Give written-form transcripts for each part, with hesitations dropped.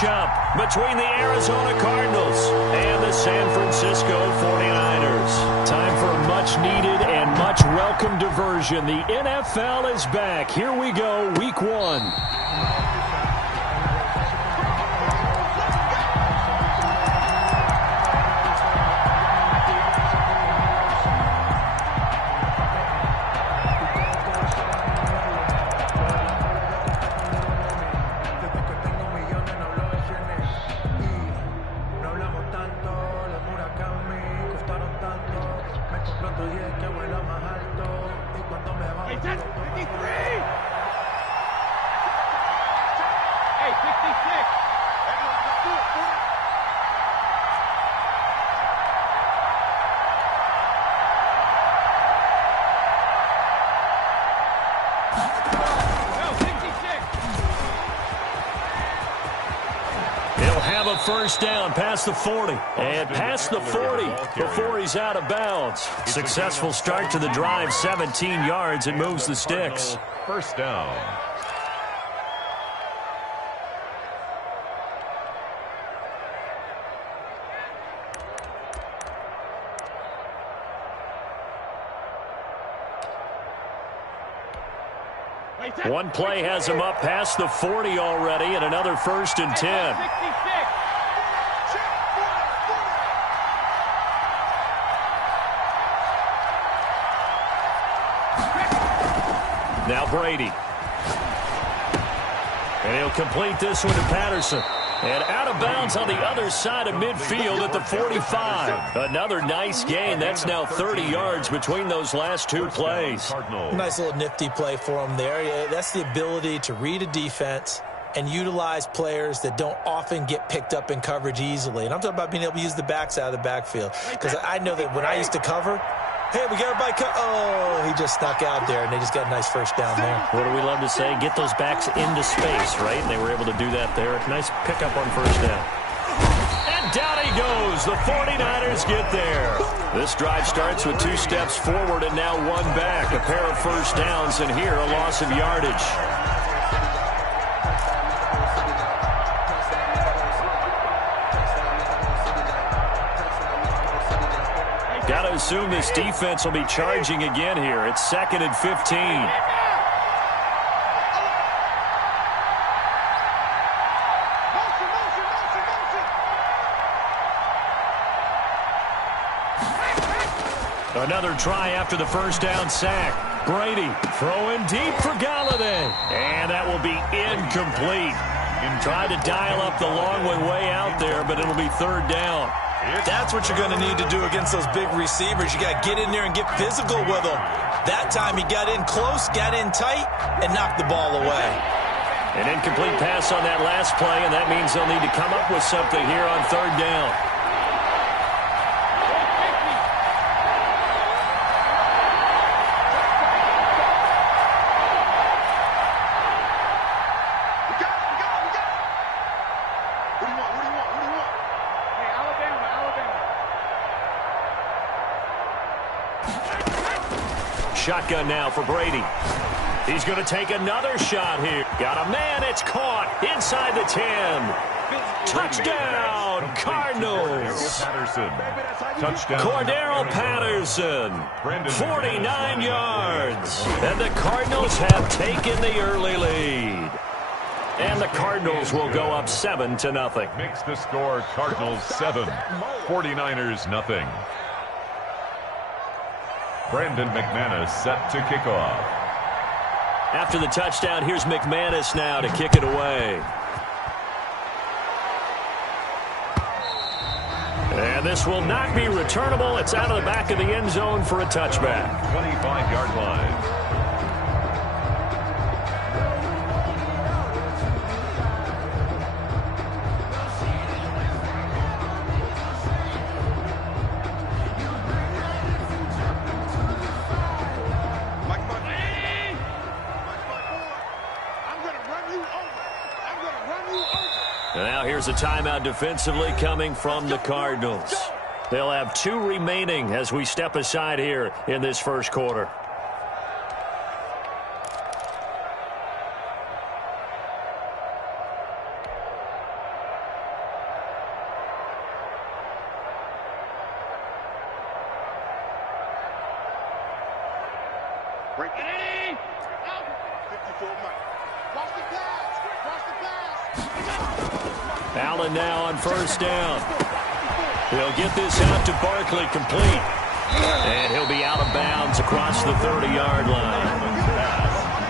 Jump between the Arizona Cardinals and the San Francisco 49ers. Time for a much-needed and much-welcome diversion. The NFL is back. Here we go, Week 1. First down past the 40 and past the 40 before he's out of bounds. Successful start to the drive, 17 yards, and moves the sticks. First down. One play has him up past the 40 already, and another 1st and 10. Now Brady. And he'll complete this one to Patterson. And out of bounds on the other side of midfield at the 45. Another nice gain. That's now 30 yards between those last two plays. Nice little nifty play for him there. That's the ability to read a defense and utilize players that don't often get picked up in coverage easily. And I'm talking about being able to use the backs out of the backfield. Because I know that when I used to cover, hey, we got everybody oh, he just snuck out there, and they just got a nice first down there. What do we love to say? Get those backs into space, right? And they were able to do that there. Nice pickup on first down. And down he goes. The 49ers get there. This drive starts with 2 steps forward and now 1 back. A pair of first downs, and here a loss of yardage. Got to assume this defense will be charging again here. It's 2nd and 15. Another try after the first down sack. Brady throwing deep for Galladay. And that will be incomplete. Tried to dial up the long way out there, but it'll be 3rd down. That's what you're going to need to do against those big receivers. You got to get in there and get physical with them. That time he got in close, got in tight, and knocked the ball away. An incomplete pass on that last play, and that means they'll need to come up with something here on 3rd down. Shotgun now for Brady. He's going to take another shot here. Got a man. It's caught inside the 10. Touchdown, Cardinals. Touchdown. Cordero Patterson, 49 yards. And the Cardinals have taken the early lead. And the Cardinals will go up 7-0. Makes the score Cardinals 7, 49ers nothing. Brandon McManus set to kick off. After the touchdown, here's McManus now to kick it away. And this will not be returnable. It's out of the back of the end zone for a touchback. 25-yard line. Now here's a timeout defensively coming from the Cardinals. They'll have 2 remaining as we step aside here in this first quarter. Allen now on first down. He'll get this out to Barkley, complete. And he'll be out of bounds across the 30-yard line.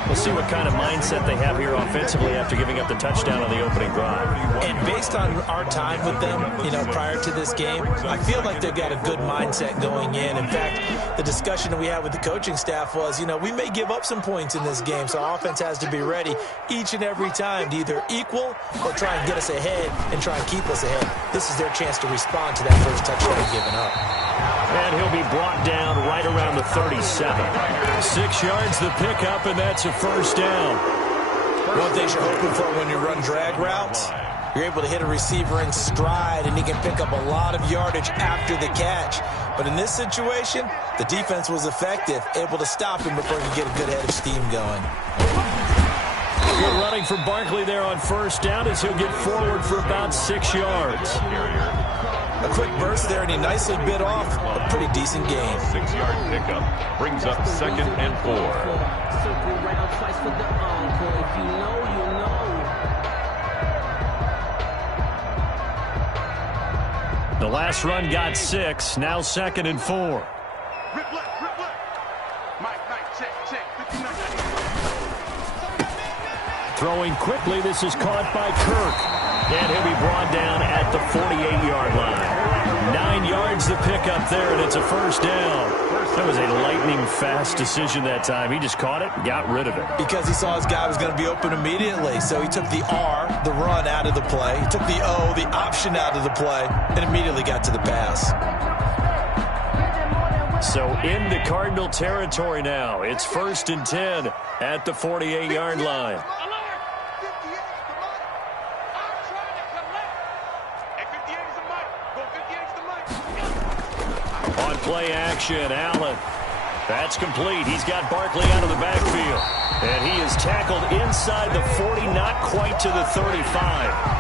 We'll see what kind of mindset they have here offensively after giving up the touchdown on the opening drive. And based on our time with them, prior to this game, I feel like they've got a good mindset going in. In fact, the discussion that we had with the coaching staff was, we may give up some points in this game, so our offense has to be ready each and every time to either equal or try and get us ahead and try and keep us ahead. This is their chance to respond to that first touchdown given up. And he'll be brought down right around the 37. 6 yards the pickup, and that's a first down. One thing you're hoping for when you run drag routes, you're able to hit a receiver in stride, and he can pick up a lot of yardage after the catch. But in this situation, the defense was effective, able to stop him before he could get a good head of steam going. Good running for Barkley there on first down as he'll get forward for about 6 yards. A quick burst there, and he nicely bit off a pretty decent gain. 6-yard pickup brings up 2nd and 4. The last run got 6, now 2nd and 4. Throwing quickly, this is caught by Kirk. And he'll be brought down at the 48-yard line. 9 yards the pickup there, and it's a first down. That was a lightning-fast decision that time. He just caught it and got rid of it. Because he saw his guy was going to be open immediately, so he took the R, the run, out of the play. He took the O, the option, out of the play, and immediately got to the pass. So into Cardinal territory now. It's 1st and 10 at the 48-yard line. On play action, Allen. That's complete. He's got Barkley out of the backfield. And he is tackled inside the 40, not quite to the 35.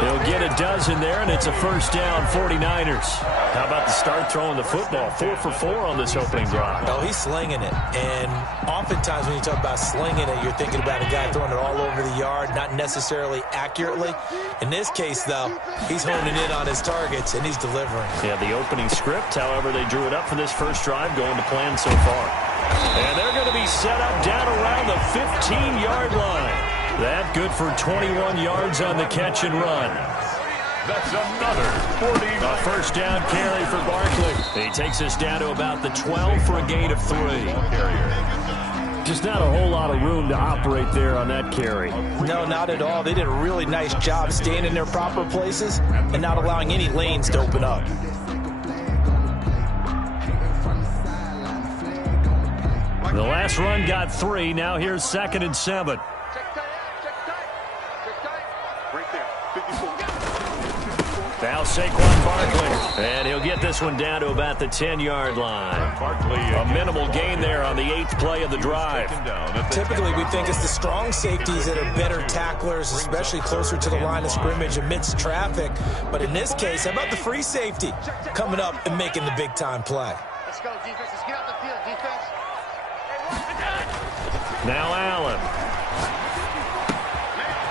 He'll get a dozen there, and it's a first down, 49ers. How about the start throwing the football? 4 for 4 on this opening drive. Oh, he's slinging it. And oftentimes when you talk about slinging it, you're thinking about a guy throwing it all over the yard, not necessarily accurately. In this case, though, he's honing in on his targets, and he's delivering. Yeah, the opening script, however, they drew it up for this first drive, going to plan so far. And they're going to be set up down around the 15-yard line. That good for 21 yards on the catch and run. That's another 40. A first down carry for Barkley. He takes us down to about the 12 for a gain of 3. Just not a whole lot of room to operate there on that carry. No, not at all. They did a really nice job staying in their proper places and not allowing any lanes to open up. The last run got 3. Now here's 2nd and 7. Now Saquon Barkley, and he'll get this one down to about the 10-yard line. Barkley, a minimal gain there on the 8th play of the drive. Typically, we think it's the strong safeties that are better tacklers, especially closer to the line of scrimmage amidst traffic. But in this case, how about the free safety coming up and making the big-time play? Let's go, defense. Let's get out the field, defense. Now Allen.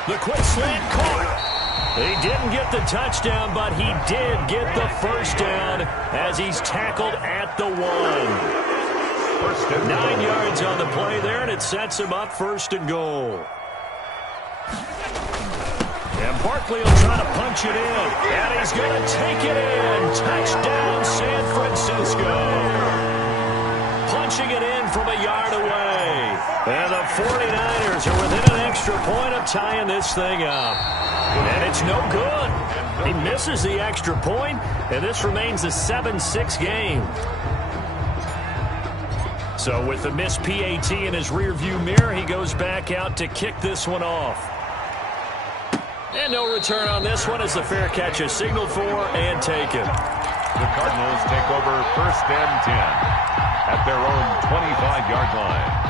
The quick slant caught. He didn't get the touchdown, but he did get the first down as he's tackled at the 1. 9 yards on the play there, and it sets him up 1st and goal. And Barkley will try to punch it in, and he's going to take it in. Touchdown, San Francisco. Punching it in from a yard away. And the 49ers are within an extra point of tying this thing up. And it's no good. He misses the extra point, and this remains a 7-6 game. So with the missed PAT in his rearview mirror, he goes back out to kick this one off. And no return on this one as the fair catch is signaled for and taken. The Cardinals take over 1st and 10 at their own 25-yard line.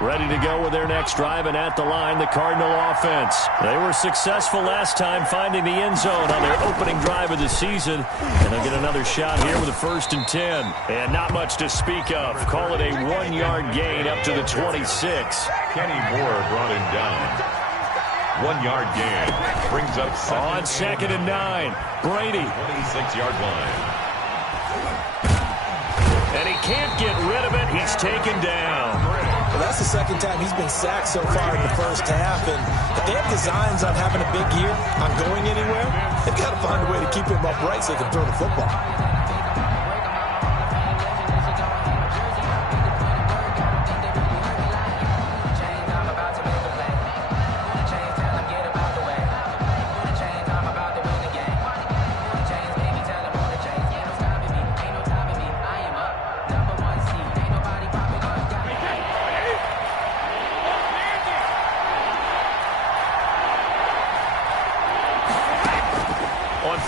Ready to go with their next drive, and at the line, the Cardinal offense. They were successful last time finding the end zone on their opening drive of the season, and they'll get another shot here with a 1st and 10. And not much to speak of. Call it a 1-yard gain up to the 26. Kenny Moore brought him down. 1-yard gain. Brings up on 2nd and 9. Brady. 26-yard line. And he can't get rid of it. He's taken down. Well, that's the second time he's been sacked so far in the first half. And if they have designs on having a big year, on going anywhere, they've got to find a way to keep him upright so they can throw the football.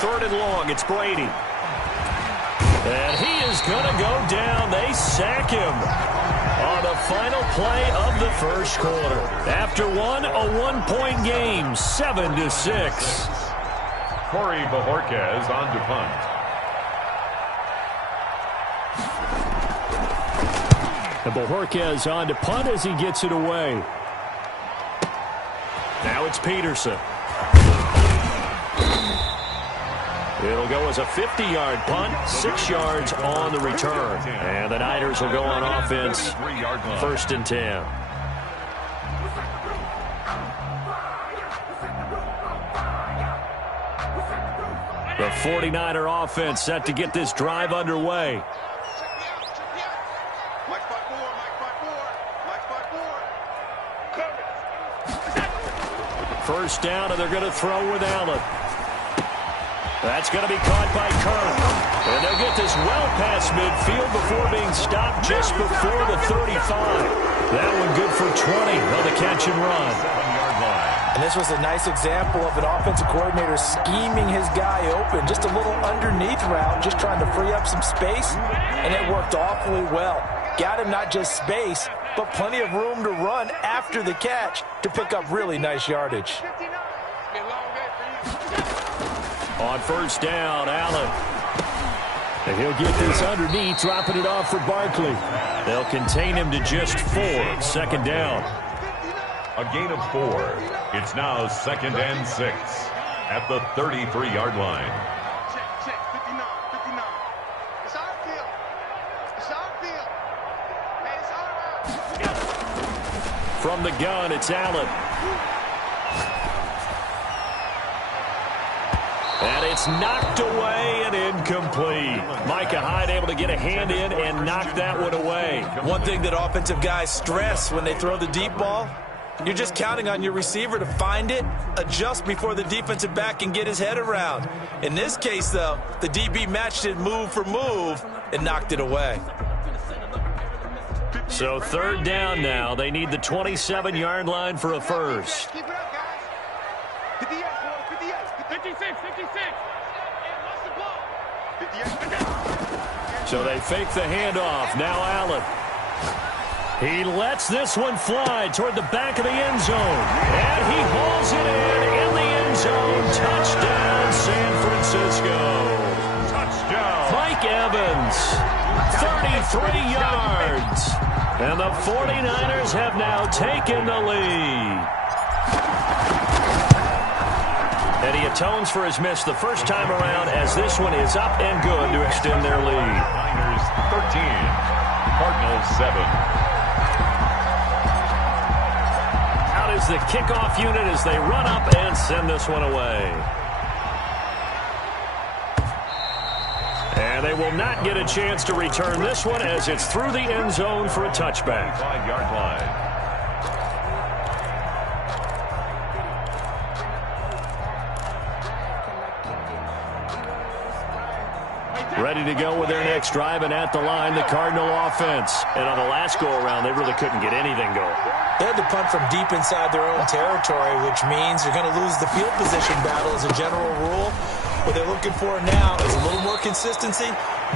Third and long, it's Brady. And he is going to go down. They sack him on the final play of the first quarter. After one, a 1-point game, 7-6. Corey Bojorquez on to punt. And Bojorquez on to punt as he gets it away. Now it's Peterson. It'll go as a 50-yard punt, 6 yards on the return. And the Niners will go on offense, 1st and 10. The 49er offense set to get this drive underway. First down, and they're going to throw with Allen. That's going to be caught by Kirk. And they'll get this well past midfield before being stopped just before the 35. That one good for 20 on the catch and run. 7-yard line. And this was a nice example of an offensive coordinator scheming his guy open. Just a little underneath route, just trying to free up some space. And it worked awfully well. Got him not just space, but plenty of room to run after the catch to pick up really nice yardage. On first down, Allen. And he'll get this underneath, dropping it off for Barkley. They'll contain him to just 4. 2nd down. A gain of 4. It's now 2nd and 6 at the 33-yard line. Check, 59. It's our field. It's our field. Hey, it's our From the gun, it's Allen. And it's knocked away and incomplete. Micah Hyde able to get a hand in and knock that one away. One thing that offensive guys stress when they throw the deep ball, you're just counting on your receiver to find it, adjust before the defensive back can get his head around. In this case, though, the DB matched it move for move and knocked it away. So 3rd down now. They need the 27-yard line for a first. Keep it up, guys. 58, 56. So they fake the handoff. Now Allen. He lets this one fly toward the back of the end zone. And he hauls it in the end zone. Touchdown, San Francisco. Touchdown. Mike Evans, 33 yards. And the 49ers have now taken the lead. And he atones for his miss the first time around as this one is up and good to extend their lead. Niners 13, Cardinals 7. Out is the kickoff unit as they run up and send this one away. And they will not get a chance to return this one as it's through the end zone for a touchback. 5-yard line. Ready to go with their next drive, and at the line, the Cardinal offense. And on the last go-around, they really couldn't get anything going. They had to punt from deep inside their own territory, which means you're going to lose the field position battle as a general rule. What they're looking for now is a little more consistency,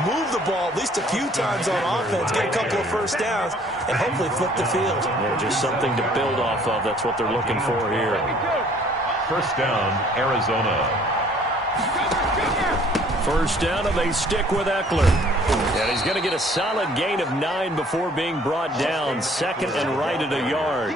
move the ball at least a few times on offense, get a couple of first downs, and hopefully flip the field. Yeah, just something to build off of. That's what they're looking for here. First down, Arizona. First down, and they stick with Eckler. And he's going to get a solid gain of 9 before being brought down. Second and right at a yard.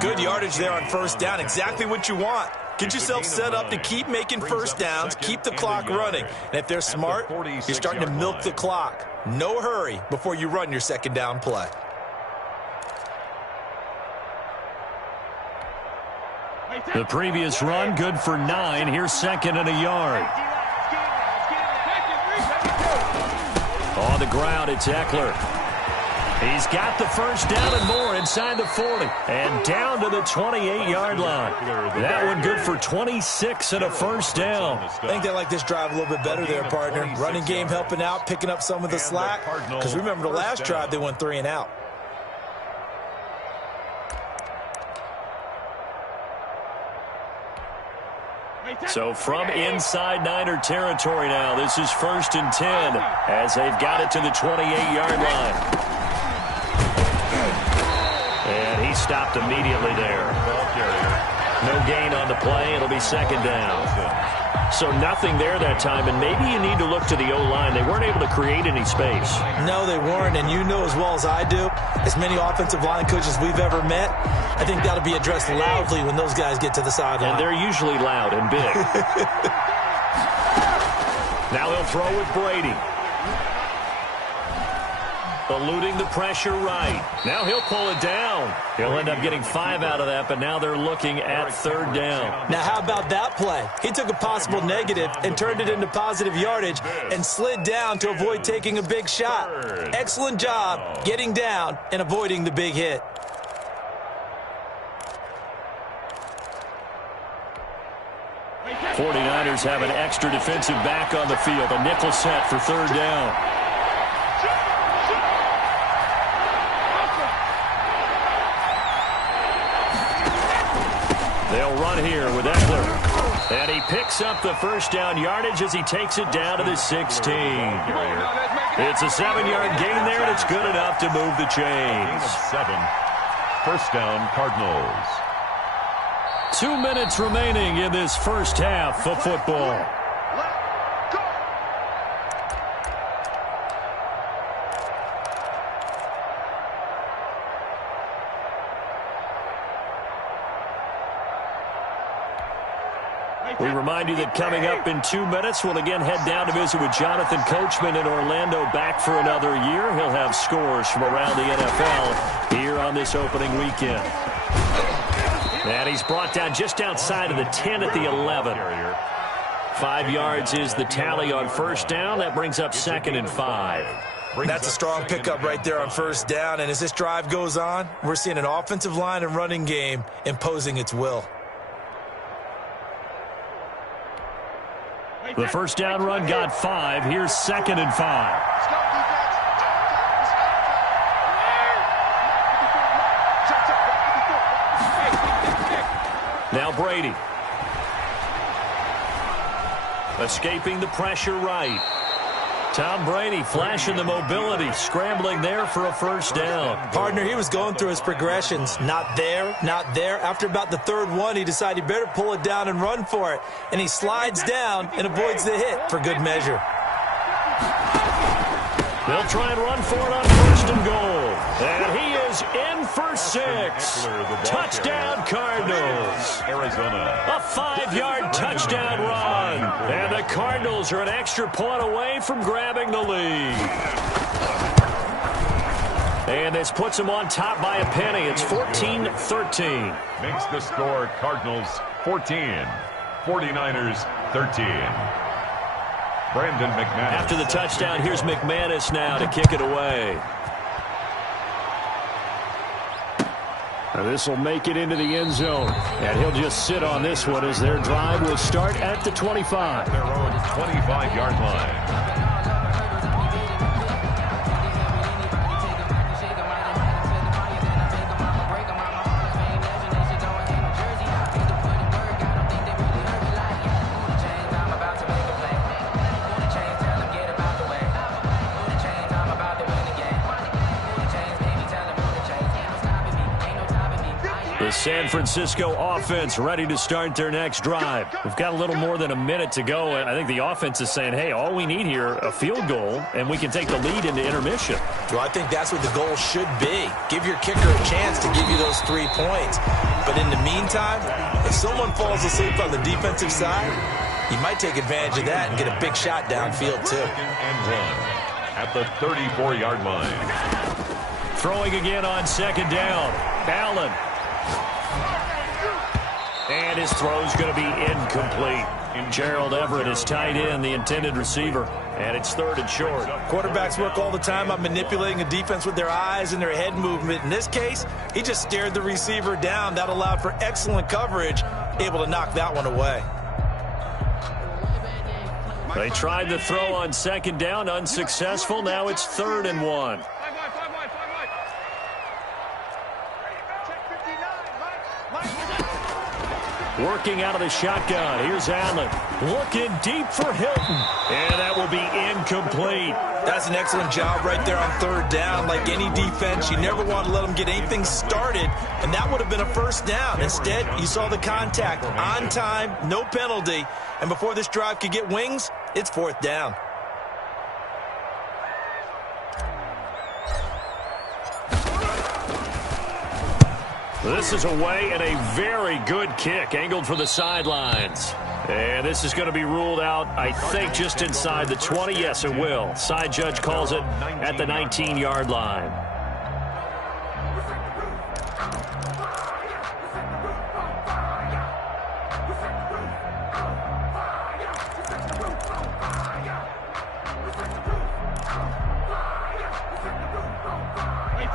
Good yardage there on first down. Exactly what you want. Get yourself set up to keep making first downs, keep the clock running. And if they're smart, you're starting to milk the clock. No hurry before you run your second down play. The previous run, good for 9. Here's second and a yard. On the ground, it's Eckler. He's got the first down and more inside the 40. And down to the 28-yard line. That one good for 26 and a first down. I think they like this drive a little bit better there, partner. Running game helping out, picking up some of the slack. Because remember the last drive, they went 3 and out. So from inside Niner territory now, this is first and 10 as they've got it to the 28-yard line. And he stopped immediately there. No gain on the play. It'll be second down. So nothing there that time, and maybe you need to look to the O-line. They weren't able to create any space. No, they weren't, and you know as well as I do, as many offensive line coaches we've ever met, I think that'll be addressed loudly when those guys get to the sideline. And they're usually loud and big. Now he'll throw with Brady. Eluding the pressure right. Now he'll pull it down. He'll end up getting 5 out of that, but now they're looking at third down. Now how about that play? He took a possible negative and turned it into positive yardage and slid down to avoid taking a big shot. Excellent job getting down and avoiding the big hit. '49ers have an extra defensive back on the field. A nickel set for third down. They'll run here with Eckler. And he picks up the first down yardage as he takes it down to the 16. It's a 7-yard gain there, and it's good enough to move the chains. 7. First down, Cardinals. 2 minutes remaining in this first half of football. We remind you that coming up in 2 minutes, we'll again head down to visit with Jonathan Coachman in Orlando, back for another year. He'll have scores from around the NFL here on this opening weekend. And he's brought down just outside of the 10 at the 11. 5 yards is the tally on first down. That brings up second and 5. That's a strong pickup right there on first down. And as this drive goes on, we're seeing an offensive line and running game imposing its will. The first down run got 5. Here's second and 5. Now Brady. Escaping the pressure right. Tom Brady flashing the mobility, scrambling there for a first down. Partner, he was going through his progressions. Not there, not there. After about the third one, he decided he better pull it down and run for it. And he slides down and avoids the hit for good measure. They'll try and run for it on first and goal. And he is in for 6. Touchdown, Cardinals. Arizona. A 5-yard touchdown run. And the Cardinals are an extra point away from grabbing the lead. And this puts them on top by a penny. It's 14-13. Makes the score Cardinals 14. 49ers 13. Brandon McManus. After the touchdown, here's McManus now to kick it away. Now this will make it into the end zone. And he'll just sit on this one as their drive will start at the 25. Their own 25-yard line. San Francisco offense ready to start their next drive. We've got a little more than a minute to go, and I think the offense is saying, hey, all we need here, a field goal, and we can take the lead into intermission. Well, I think that's what the goal should be. Give your kicker a chance to give you those 3 points. But in the meantime, if someone falls asleep on the defensive side, you might take advantage of that and get a big shot downfield, too. 2nd and 1 at the 34-yard line. Throwing again on 2nd down. Allen. And his throw's going to be incomplete. Gerald Everett is tight end, the intended receiver. And it's 3rd and short. Quarterbacks work all the time on manipulating a defense with their eyes and their head movement. In this case, he just stared the receiver down. That allowed for excellent coverage, able to knock that one away. They tried the throw on 2nd down, unsuccessful. Now it's 3rd and 1. Working out of the shotgun. Here's Allen. Looking deep for Hilton. And that will be incomplete. That's an excellent job right there on 3rd down. Like any defense, you never want to let them get anything started, and that would have been a 1st down. Instead, you saw the contact on time, no penalty, and before this drive could get wings, it's 4th down. This is away and a very good kick, angled for the sidelines. And this is going to be ruled out, I think, just inside the 20. Yes, it will. Side judge calls it at the 19-yard line.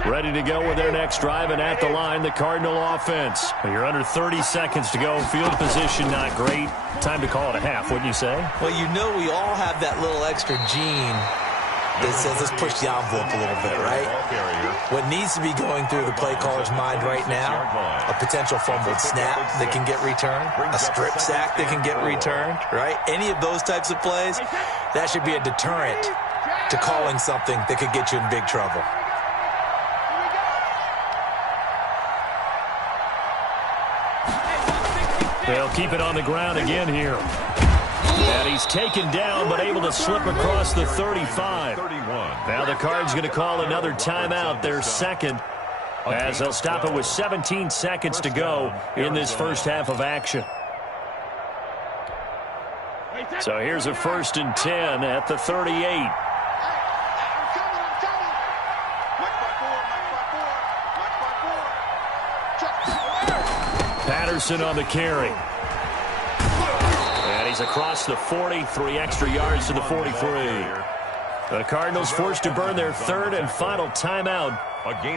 Ready to go with their next drive, and at the line, the Cardinal offense. You're under 30 seconds to go. Field position not great. Time to call it a half, wouldn't you say? Well, you know we all have that little extra gene that says let's push the envelope a little bit, right? What needs to be going through the play caller's mind right now, a potential fumbled snap that can get returned, a strip sack that can get returned, right? Any of those types of plays, that should be a deterrent to calling something that could get you in big trouble. They'll keep it on the ground again here. And he's taken down, but able to slip across the 35. Now the Cards going to call another timeout, their 2nd, as they'll stop it with 17 seconds to go in this first half of action. So here's a 1st and 10 at the 38. Patterson on the carry. And he's across the 40, 3 extra yards to the 43. The Cardinals forced to burn their 3rd and final timeout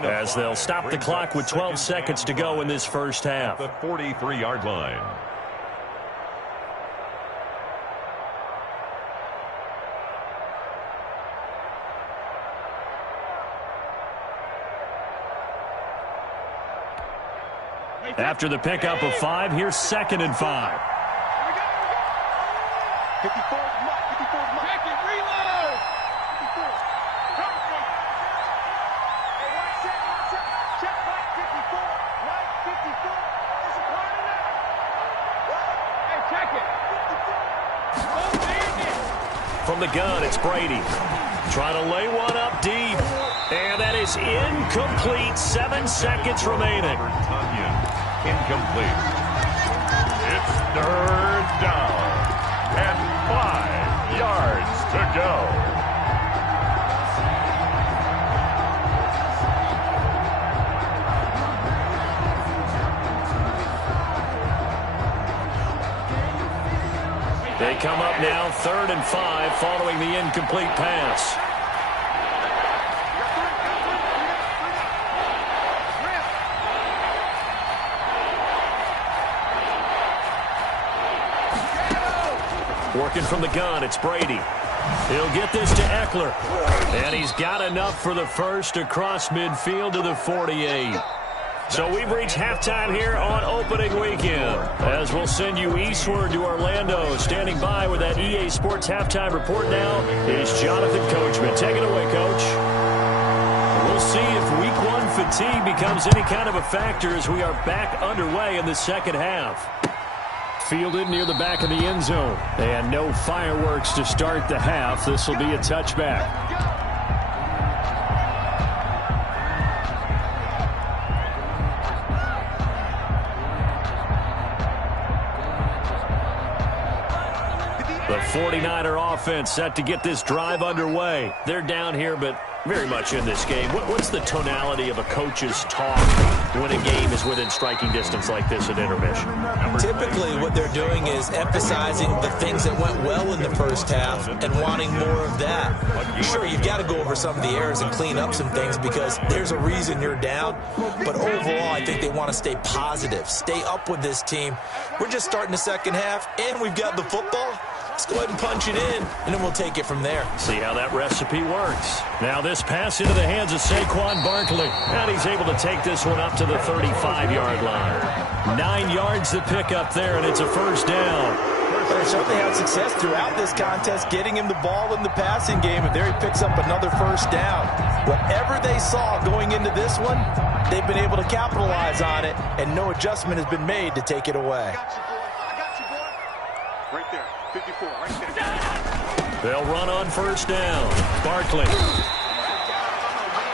as they'll stop the clock with 12 seconds to go in this first half. The 43-yard line. After the pickup of 5, here's 2nd and 5. 54 mark, 54 mark. Check it, reload. 54. Hey, watch that. Check back 54. Right, 54. It's a part of that. Hey, check it. 54. From the gun, it's Brady. Trying to lay one up deep. And that is incomplete. 7 seconds remaining. Incomplete. It's 3rd down and 5 yards to go. They come up now 3rd and 5 following the incomplete pass. Working from the gun, it's Brady. He'll get this to Eckler. And he's got enough for the first across midfield to the 48. So we've reached halftime here on opening weekend. As we'll send you eastward to Orlando. Standing by with that EA Sports halftime report now is Jonathan Coachman. Take it away, Coach. We'll see if week 1 fatigue becomes any kind of a factor as we are back underway in the second half. Fielded near the back of the end zone. And no fireworks to start the half. This will be a touchback. The 49er offense set to get this drive underway. They're down here, but very much in this game. What's the tonality of a coach's talk when a game is within striking distance like this at intermission? Typically, what they're doing is emphasizing the things that went well in the first half and wanting more of that. Sure, you've got to go over some of the errors and clean up some things because there's a reason you're down. But overall, I think they want to stay positive, stay up with this team. We're just starting the second half, and we've got the football. Let's go ahead and punch it in, and then we'll take it from there. See how that recipe works. Now this pass into the hands of Saquon Barkley. And he's able to take this one up to the 35-yard line. 9 yards to pick up there, and it's a first down. They certainly had success throughout this contest, getting him the ball in the passing game, and there he picks up another first down. Whatever they saw going into this one, they've been able to capitalize on it, and no adjustment has been made to take it away. Right there. 54, right there. They'll run on first down. Barkley.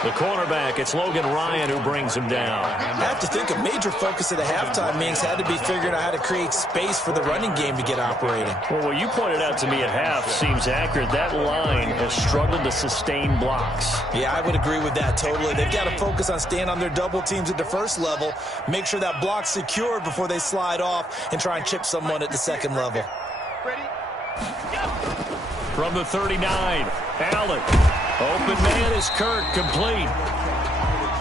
The cornerback, it's Logan Ryan who brings him down. I have to think a major focus of the halftime meetings had to be figuring out how to create space for the running game to get operating. Well, what you pointed out to me at half seems accurate. That line has struggled to sustain blocks. Yeah, I would agree with that totally. They've got to focus on staying on their double teams at the first level, make sure that block's secured before they slide off and try and chip someone at the second level. From the 39, Allen. Open man is Kirk, complete.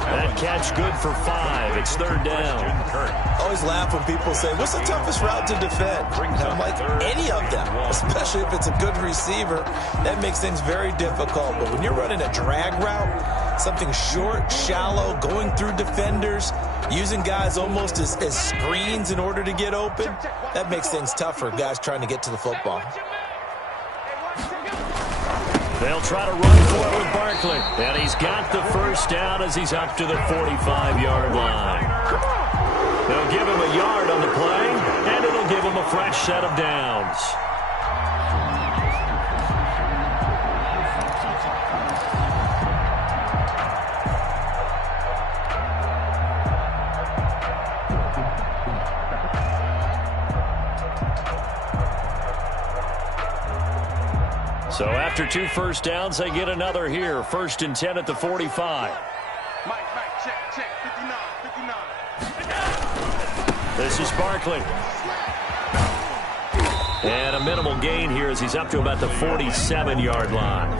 That catch good for 5. It's third down. I always laugh when people say, what's the toughest route to defend? And I'm like, any of them, especially if it's a good receiver. That makes things very difficult. But when you're running a drag route, something short, shallow, going through defenders, using guys almost as screens in order to get open, that makes things tough for guys trying to get to the football. They'll try to run for it with Barkley. And he's got the first down as he's up to the 45-yard line. They'll give him a yard on the play, and it'll give him a fresh set of downs. So after 2 first downs, they get another here. 1st and 10 at the 45. Mike, check, 59. This is Barkley. And a minimal gain here as he's up to about the 47-yard line.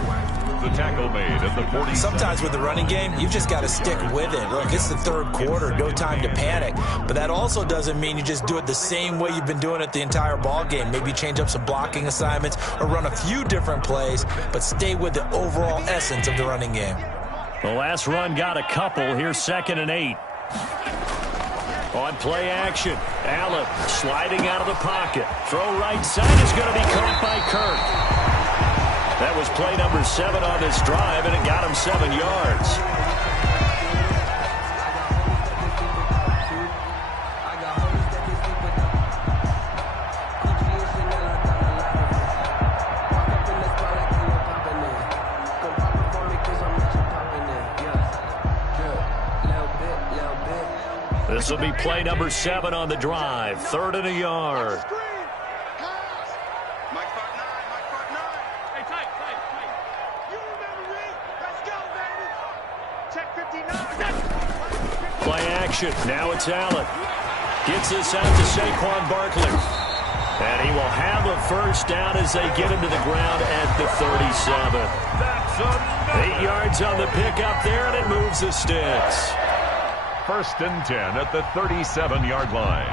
The tackle made at the 47. Sometimes with the running game, you've just got to stick with it. Look, it's the third quarter, no time to panic. But that also doesn't mean you just do it the same way you've been doing it the entire ball game. Maybe change up some blocking assignments or run a few different plays, but stay with the overall essence of the running game. The last run got a couple. Here's 2nd and 8. On play action, Allen sliding out of the pocket. Throw right side is going to be caught by Kirk. That was play number 7 on this drive, and it got him 7 yards. This will be play number 7 on the drive. 3rd and a yard. Play action. Now it's Allen. Gets this out to Saquon Barkley. And he will have a first down as they get him to the ground at the 37. 8 yards on the pickup there, and it moves the sticks. 1st and 10 at the 37-yard line.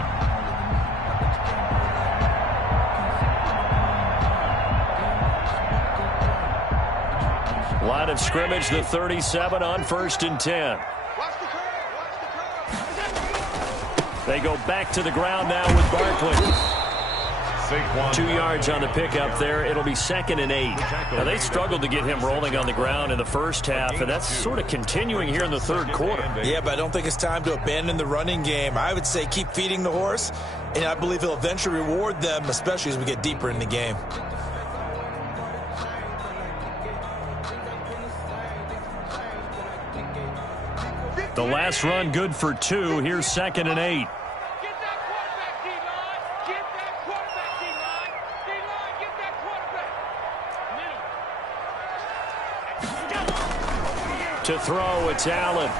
Line of scrimmage, the 37 on 1st and 10. They go back to the ground now with Barkley. Saquon. 2 yards on the pickup there. It'll be 2nd and 8. Now, they struggled to get him rolling on the ground in the first half, and that's sort of continuing here in the third quarter. Yeah, but I don't think it's time to abandon the running game. I would say keep feeding the horse, and I believe he'll eventually reward them, especially as we get deeper in the game. The last run good for 2. Here's 2nd and 8. To throw, it's Allen.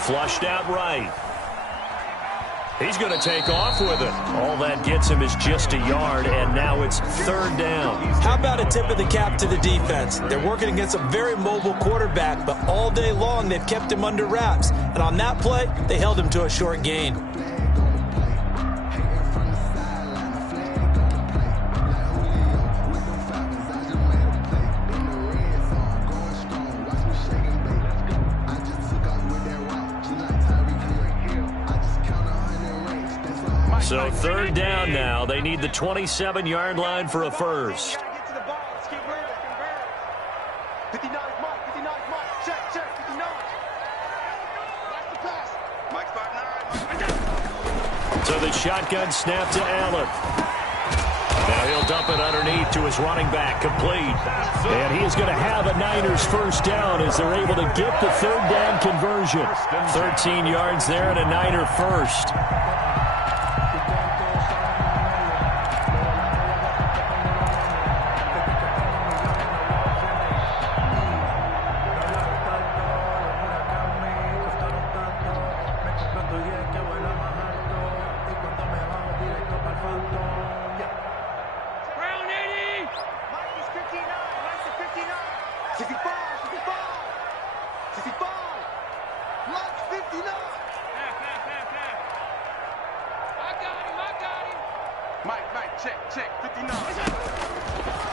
Flushed out right. He's going to take off with it. All that gets him is just a yard, and now it's 3rd down. How about a tip of the cap to the defense? They're working against a very mobile quarterback, but all day long they've kept him under wraps. And on that play, they held him to a short gain. So 3rd down now. They need the 27-yard line for a first. So the shotgun snap to Allen. Now he'll dump it underneath to his running back, complete. And he is going to have a Niners first down as they're able to get the 3rd down conversion. 13 yards there and a Niner first.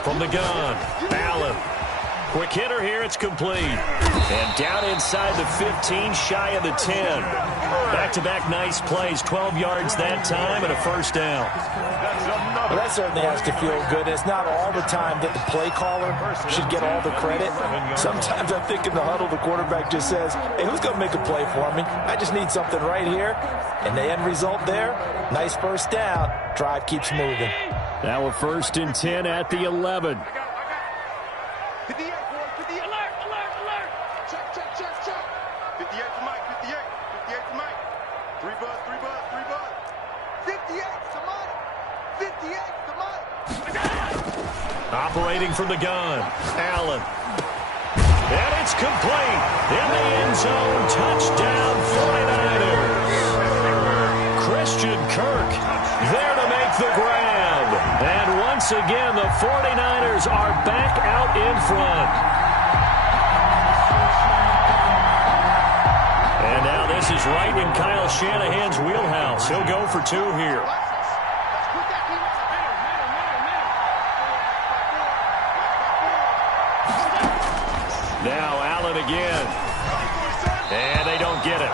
From the gun, Allen. Quick hitter here, it's complete. And down inside the 15, shy of the 10. Back-to-back nice plays, 12 yards that time and a first down. Well, that certainly has to feel good. It's not all the time that the play caller should get all the credit. Sometimes I think in the huddle, the quarterback just says, hey, who's going to make a play for me? I just need something right here. And the end result there, nice first down. Drive keeps moving. Now a 1st and 10 at the 11. 58, boys, 58. Alert, alert, alert. Check, check, check, check. 58 to Mike, 58. 58 to Mike. 3 buzz, 3 buzz, 3 buzz. 58 to Mike. 58 to Mike. Operating from the gun, Allen. And it's complete. In the end zone, touchdown 49ers. Christian Kirk there to make the grab. And once again, the 49ers are back out in front. And now this is right in Kyle Shanahan's wheelhouse. He'll go for 2 here. Now Allen again. And they don't get it.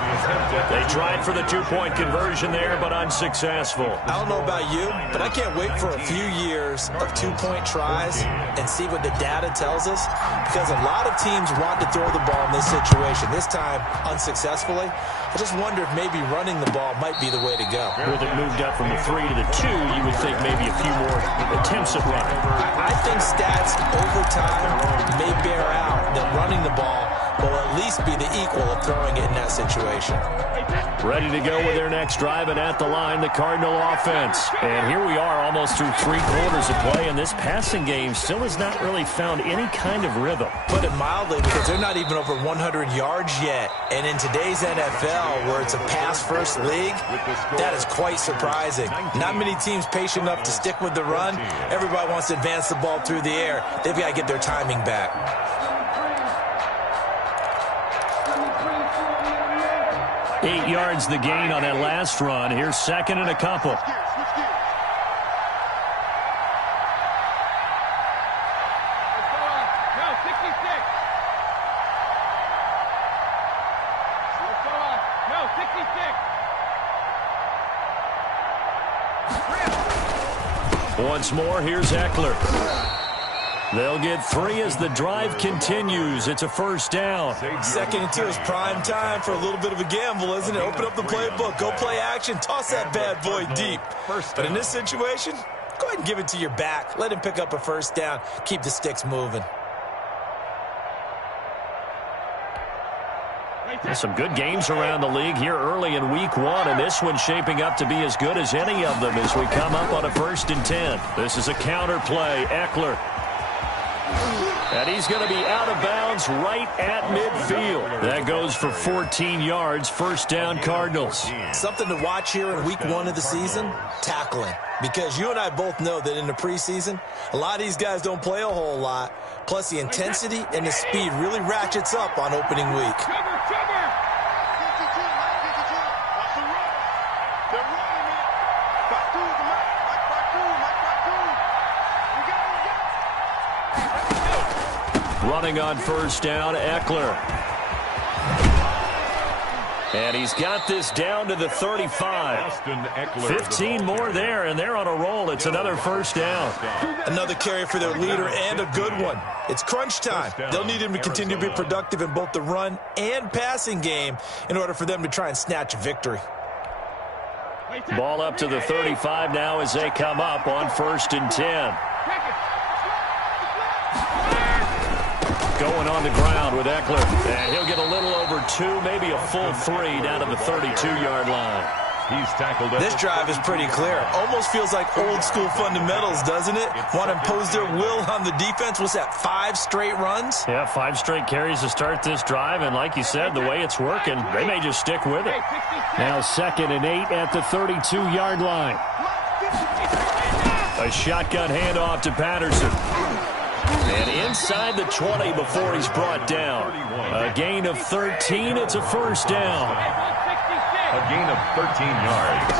They tried for the 2-point conversion there, but unsuccessful. I don't know about you, but I can't wait for a few years of 2-point tries and see what the data tells us, because a lot of teams want to throw the ball in this situation. This time, unsuccessfully. I just wonder if maybe running the ball might be the way to go. With it moved up from the 3 to the 2, you would think maybe a few more attempts at running. I think stats over time may bear out that running the ball will at least be the equal of throwing it in that situation. Ready to go with their next drive, and at the line, the Cardinal offense. And here we are almost through 3 quarters of play, and this passing game still has not really found any kind of rhythm. Put it mildly, because they're not even over 100 yards yet. And in today's NFL, where it's a pass-first league, that is quite surprising. Not many teams patient enough to stick with the run. Everybody wants to advance the ball through the air. They've got to get their timing back. 8 yards the gain on that last run. Here's 2nd and a couple. Once more, here's Eckler. They'll get 3 as the drive continues. It's a first down. 2nd and 2 is prime time for a little bit of a gamble, isn't it? Open up the playbook, go play action, toss that bad boy deep. But in this situation, go ahead and give it to your back. Let him pick up a first down. Keep the sticks moving. Some good games around the league here early in week 1, and this one's shaping up to be as good as any of them as we come up on a 1st and 10. This is a counter play. Eckler. And he's going to be out of bounds right at midfield. That goes for 14 yards, first down Cardinals. Something to watch here in week 1 of the season, tackling. Because you and I both know that in the preseason, a lot of these guys don't play a whole lot. Plus the intensity and the speed really ratchets up on opening week. Running on first down, Eckler. And he's got this down to the 35. 15 more there, and they're on a roll. It's another first down. Another carry for their leader and a good one. It's crunch time. They'll need him to continue to be productive in both the run and passing game in order for them to try and snatch a victory. Ball up to the 35 now as they come up on 1st and 10. Going on the ground with Eckler. And he'll get a little over 2, maybe a full 3 down to the 32-yard line. He's tackled. This drive is pretty clear. Almost feels like old school fundamentals, doesn't it? Want to impose their will on the defense. What's that, 5 straight runs? Yeah, 5 straight carries to start this drive. And like you said, the way it's working, they may just stick with it. Now 2nd and 8 at the 32-yard line. A shotgun handoff to Patterson. And inside the 20 before he's brought down. A gain of 13. It's a first down. A gain of 13 yards.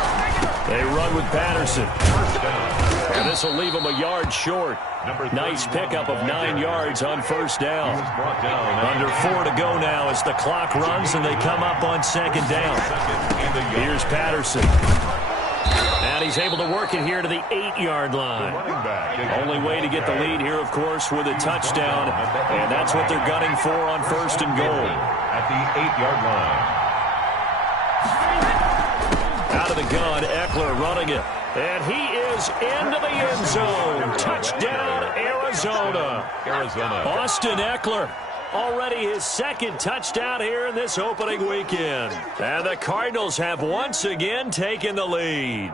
They run with Patterson. First down. And this will leave him a yard short. Nice pickup of 9 yards on first down. Under 4 to go now as the clock runs and they come up on 2nd down. Here's Patterson. And he's able to work it here to the 8-yard line. Only way to get the lead here, of course, with a touchdown. And that's what they're gunning for on 1st and goal. At the 8-yard line. Out of the gun, Eckler running it. And he is into the end zone. Touchdown, Arizona. Austin Eckler. Already his 2nd touchdown here in this opening weekend. And the Cardinals have once again taken the lead.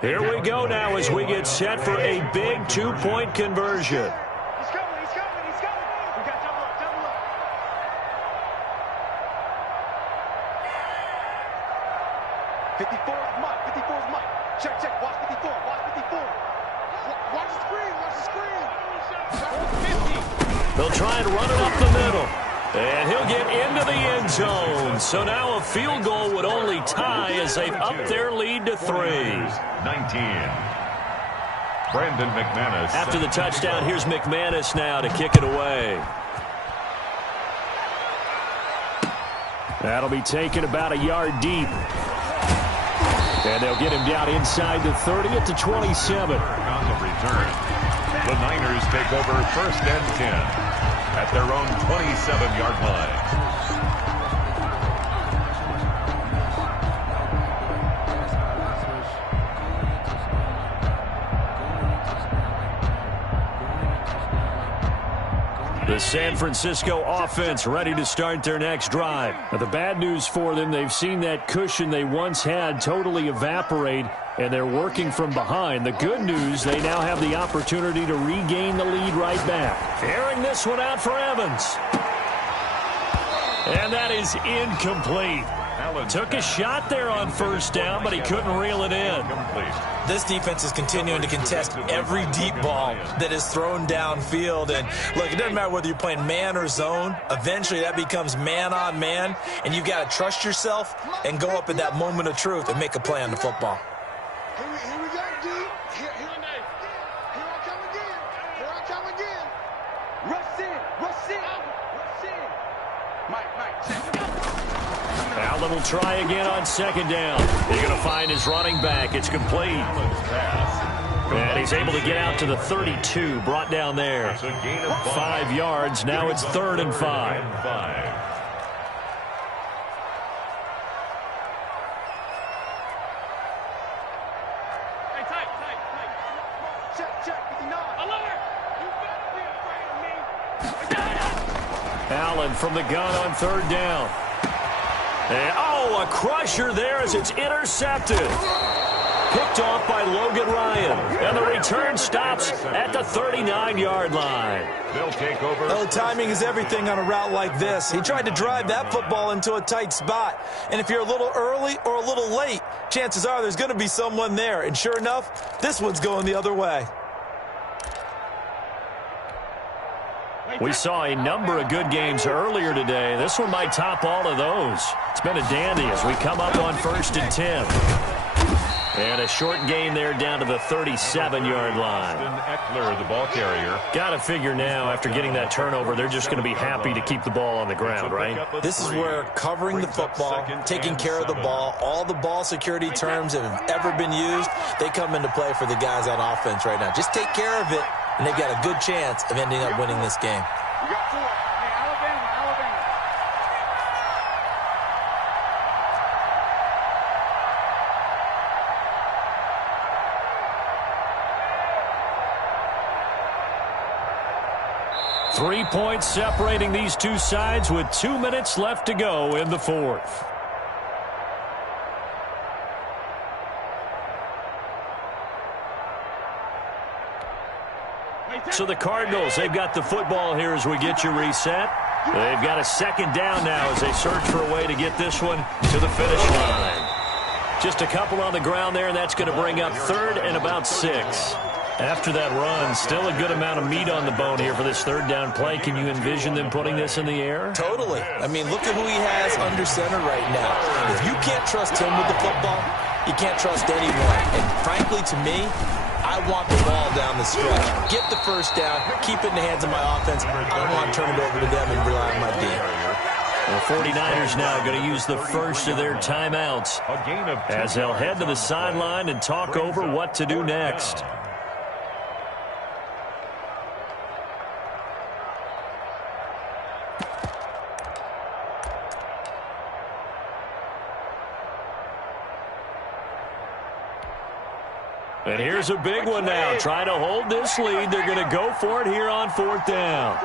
Here we go now as we get set for a big 2-point conversion. He's coming. We got double up. 54 is Mike. Check. Watch 54. Watch the screen. They'll try and run it up the middle. And he'll get into the end zone. So now a field goal would only tie as they've upped their lead to 3. 19. Brandon McManus. After the touchdown, here's McManus now to kick it away. That'll be taken about a yard deep. And they'll get him down inside the 30 at the 27. On the return. The Niners take over 1st and 10 at their own 27-yard line. The San Francisco offense ready to start their next drive. Now, the bad news for them, they've seen that cushion they once had totally evaporate, and they're working from behind. The good news, they now have the opportunity to regain the lead right back. Airing this one out for Evans. And that is incomplete. Took a shot there on 1st down, but he couldn't reel it in. This defense is continuing to contest every deep ball that is thrown downfield. And look, it doesn't matter whether you're playing man or zone. Eventually that becomes man on man, and you've got to trust yourself and go up at that moment of truth and make a play on the football. Here we go, dude. Here I come again. Rush in. Allen will try again on second down. He's going to find his running back. It's complete. And he's able to get out to the 32, brought down there. 5 yards. Now it's 3rd and 5. Allen from the gun on 3rd down. And, a crusher there as it's intercepted. Picked off by Logan Ryan. And the return stops at the 39-yard line. They'll take over. Oh, timing is everything on a route like this. He tried to drive that football into a tight spot. And if you're a little early or a little late, chances are there's going to be someone there. And sure enough, this one's going the other way. We saw a number of good games earlier today. This one might top all of those. It's been a dandy as we come up on 1st and 10. And a short gain there down to the 37-yard line. Eckler, the ball carrier. Got to figure now, after getting that turnover, they're just going to be happy to keep the ball on the ground, right? This is where covering the football, taking care of the ball, all the ball security terms that have ever been used, they come into play for the guys on offense right now. Just take care of it, and they've got a good chance of ending up winning this game. You got 4. Hey, Alabama. 3 points separating these two sides with 2 minutes left to go in the 4th. So the Cardinals, they've got the football here as we get you reset. They've got a 2nd down now as they search for a way to get this one to the finish line. Just a couple on the ground there, and that's going to bring up 3rd and about 6. After that run, still a good amount of meat on the bone here for this 3rd down play. Can you envision them putting this in the air? Totally. I mean, look at who he has under center right now. If you can't trust him with the football, you can't trust anyone. And frankly, to me, I want the ball down the stretch. Get the 1st down, keep it in the hands of my offense. I don't want to turn it over to them and rely on my D. The 49ers now going to use the first of their timeouts as they'll head to the sideline and talk over what to do next. And here's a big one now. Trying to hold this lead. They're going to go for it here on 4th down.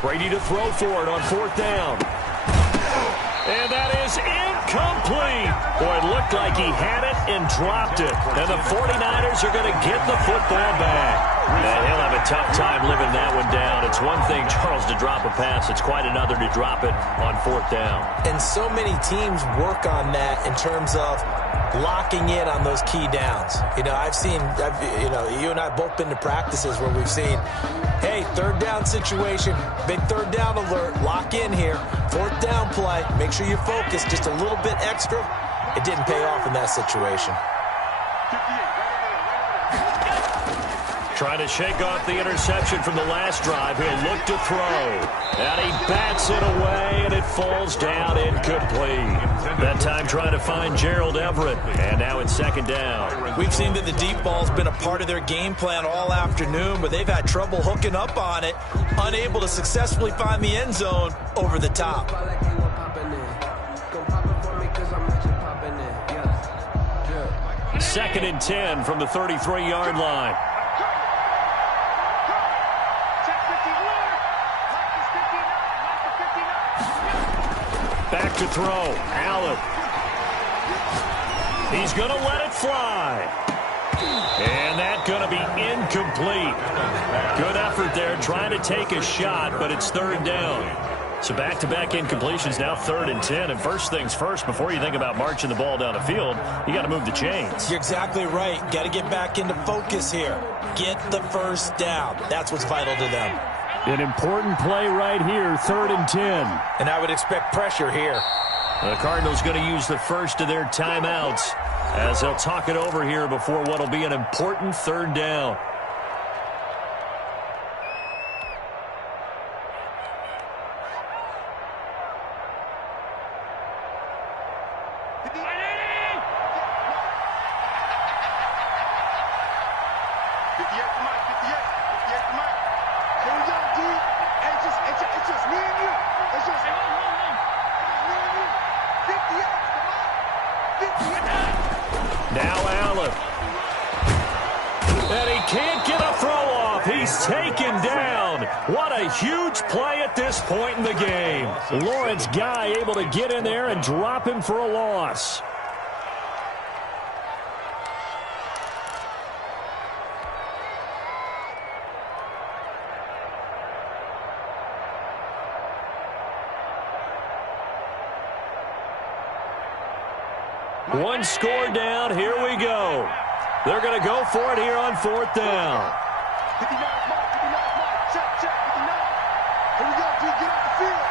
Brady to throw for it on 4th down. And that is incomplete. Boy, it looked like he had it and dropped it. And the 49ers are going to get the football back. And he'll have a tough time living that one down. It's one thing, Charles, to drop a pass. It's quite another to drop it on 4th down. And so many teams work on that in terms of locking in on those key downs. You know, you and I have both been to practices where we've seen, hey, 3rd down situation, big 3rd down alert, lock in here, 4th down play, make sure you focus just a little bit extra. It didn't pay off in that situation. Trying to shake off the interception from the last drive. He'll look to throw. And he bats it away, and it falls down incomplete. That time trying to find Gerald Everett. And now it's 2nd down. We've seen that the deep ball's been a part of their game plan all afternoon, but they've had trouble hooking up on it, unable to successfully find the end zone over the top. 2nd and 10 from the 33-yard line. Back to throw. Allen. He's going to let it fly. And that's going to be incomplete. Good effort there trying to take a shot, but it's 3rd down. So back-to-back incompletions, now 3rd and 10. And first things first, before you think about marching the ball down the field, you got to move the chains. You're exactly right. Got to get back into focus here. Get the 1st down. That's what's vital to them. An important play right here, 3rd and 10. And I would expect pressure here. The Cardinals going to use the first of their timeouts as they'll talk it over here before what will be an important third down. Now Allen. And he can't get a throw off. He's taken down. What a huge play at this point in the game. Lawrence Guy able to get in there and drop him for a loss. One score down. Here we go. They're going to go for it here on fourth down. 59 mark, 59 mark. Check, 59. Here we go, D. Get off the field.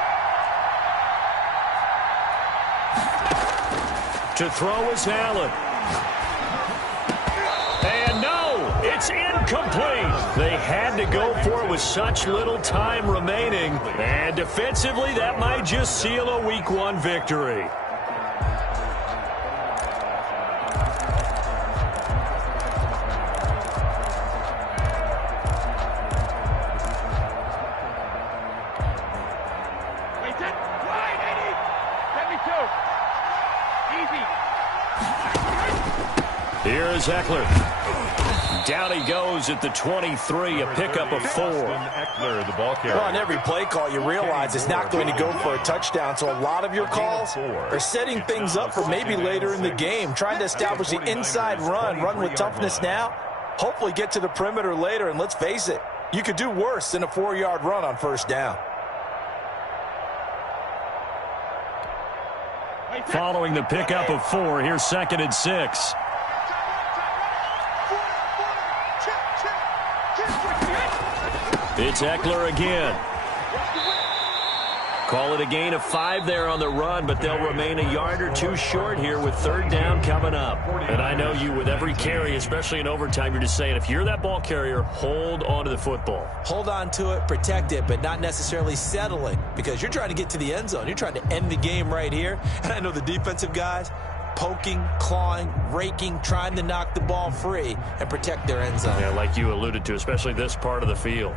To throw is Allen. And no, it's incomplete. They had to go for it with such little time remaining. And defensively, that might just seal a Week 1 victory. Here's Eckler. Down he goes at the 23, a pickup of 4. Eckler, the ball carrier. Well, on every play call, you realize it's not going to go for a touchdown, so a lot of your calls are setting things up for maybe later in the game, trying to establish the inside run with toughness now, hopefully get to the perimeter later, and let's face it, you could do worse than a 4-yard run on first down. Following the pickup of 4, here's 2nd and 6. It's Eckler again. Call it a gain of 5 there on the run, but they'll remain a yard or 2 short here with third down coming up. And I know you, with every carry, especially in overtime, you're just saying, if you're that ball carrier, hold on to the football. Hold on to it, protect it, but not necessarily settling, because you're trying to get to the end zone. You're trying to end the game right here. And I know the defensive guys, poking, clawing, raking, trying to knock the ball free and protect their end zone. Yeah, like you alluded to, especially this part of the field.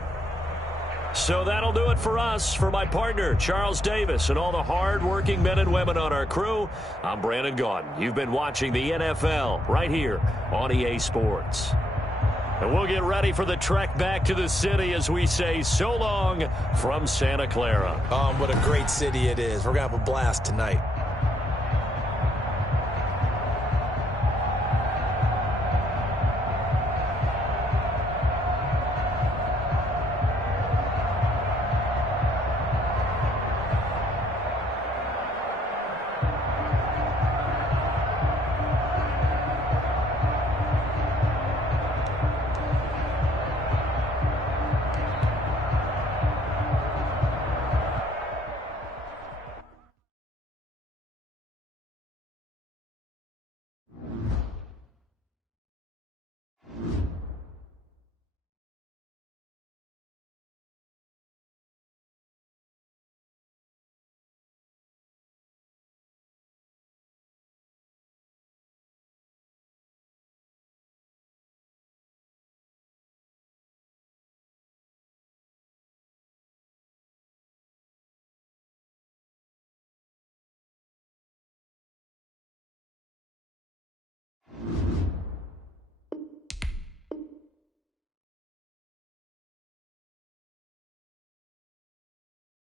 So that'll do it for us. For my partner, Charles Davis, and all the hard-working men and women on our crew, I'm Brandon Gaudin. You've been watching the NFL right here on EA Sports. And we'll get ready for the trek back to the city as we say so long from Santa Clara. What a great city it is. We're going to have a blast tonight.